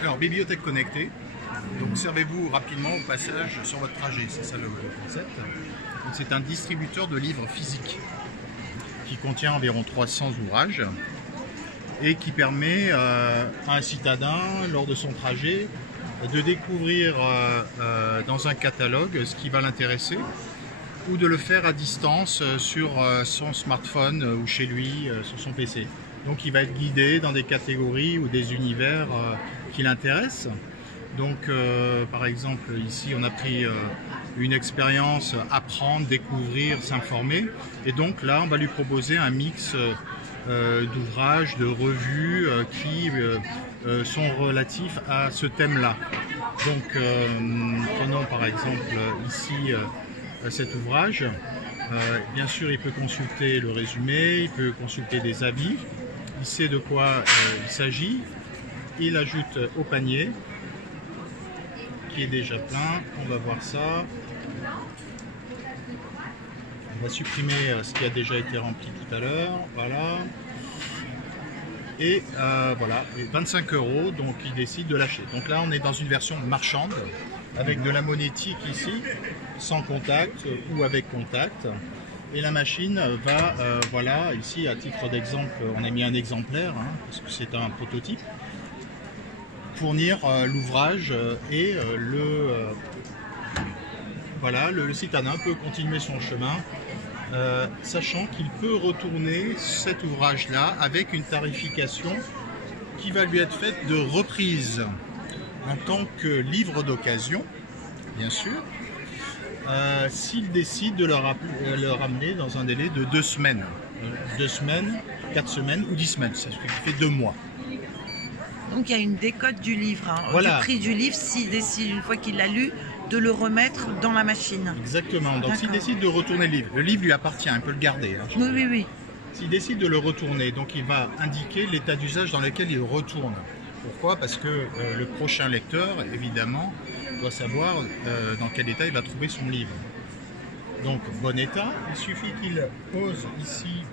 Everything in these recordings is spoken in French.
Alors, bibliothèque connectée. Donc, servez-vous rapidement au passage sur votre trajet. C'est ça le concept. C'est un distributeur de livres physiques qui contient environ 300 ouvrages et qui permet à un citadin, lors de son trajet, de découvrir dans un catalogue ce qui va l'intéresser ou de le faire à distance sur son smartphone ou chez lui, sur son PC. Donc il va être guidé dans des catégories ou des univers qui l'intéressent. Donc par exemple ici on a pris une expérience apprendre, découvrir, s'informer, et donc là on va lui proposer un mix d'ouvrages, de revues qui sont relatifs à ce thème-là. Donc prenons par exemple ici cet ouvrage. Bien sûr il peut consulter le résumé, il peut consulter des avis, il sait de quoi il s'agit, il ajoute au panier qui est déjà plein. On va voir ça. On va supprimer ce qui a déjà été rempli tout à l'heure. Voilà. Et voilà, 25 €, donc il décide de lâcher. Donc là, on est dans une version marchande avec de la monétique ici, sans contact ou avec contact. Et la machine va, voilà, ici à titre d'exemple, on a mis un exemplaire, hein, parce que c'est un prototype, fournir l'ouvrage et voilà, le citadin peut continuer son chemin, sachant qu'il peut retourner cet ouvrage-là avec une tarification qui va lui être faite de reprise en tant que livre d'occasion, bien sûr, s'il décide de le ramener dans un délai de 2 semaines. 2 semaines, 4 semaines ou 10 semaines, c'est ce qui fait 2 mois. Donc il y a une décote du livre, hein, voilà. Du prix du livre, s'il décide une fois qu'il l'a lu, de le remettre dans la machine. Exactement, donc s'il décide de retourner le livre lui appartient, il peut le garder. Hein, oui, oui, oui. S'il décide de le retourner, donc il va indiquer l'état d'usage dans lequel il retourne. Pourquoi? Parce que le prochain lecteur, évidemment, doit savoir dans quel état il va trouver son livre. Donc, bon état, il suffit qu'il pose ici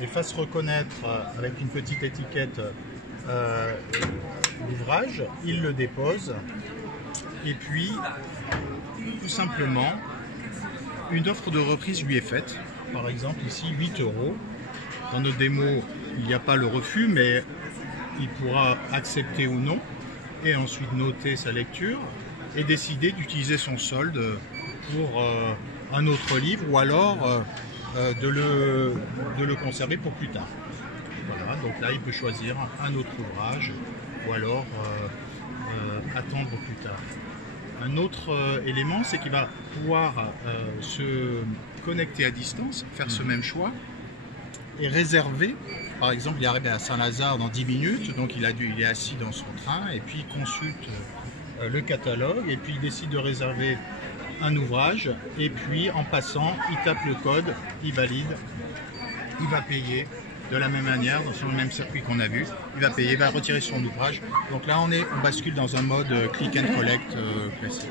et fasse reconnaître avec une petite étiquette l'ouvrage, il le dépose, et puis, tout simplement, une offre de reprise lui est faite. Par exemple, ici, 8 €. Dans notre démo, il n'y a pas le refus, mais il pourra accepter ou non, et ensuite noter sa lecture, et décider d'utiliser son solde pour un autre livre, ou alors de le conserver pour plus tard. Voilà, donc là il peut choisir un autre ouvrage, ou alors attendre plus tard. Un autre élément, c'est qu'il va pouvoir se connecter à distance, faire ce même choix, et réserver. Par exemple, il est arrivé à Saint-Lazare dans 10 minutes, donc il est assis dans son train, et puis il consulte le catalogue, et puis il décide de réserver un ouvrage, et puis en passant, il tape le code, il valide, il va payer de la même manière, sur le même circuit qu'on a vu, il va payer, il va retirer son ouvrage. Donc là on bascule dans un mode click and collect classique.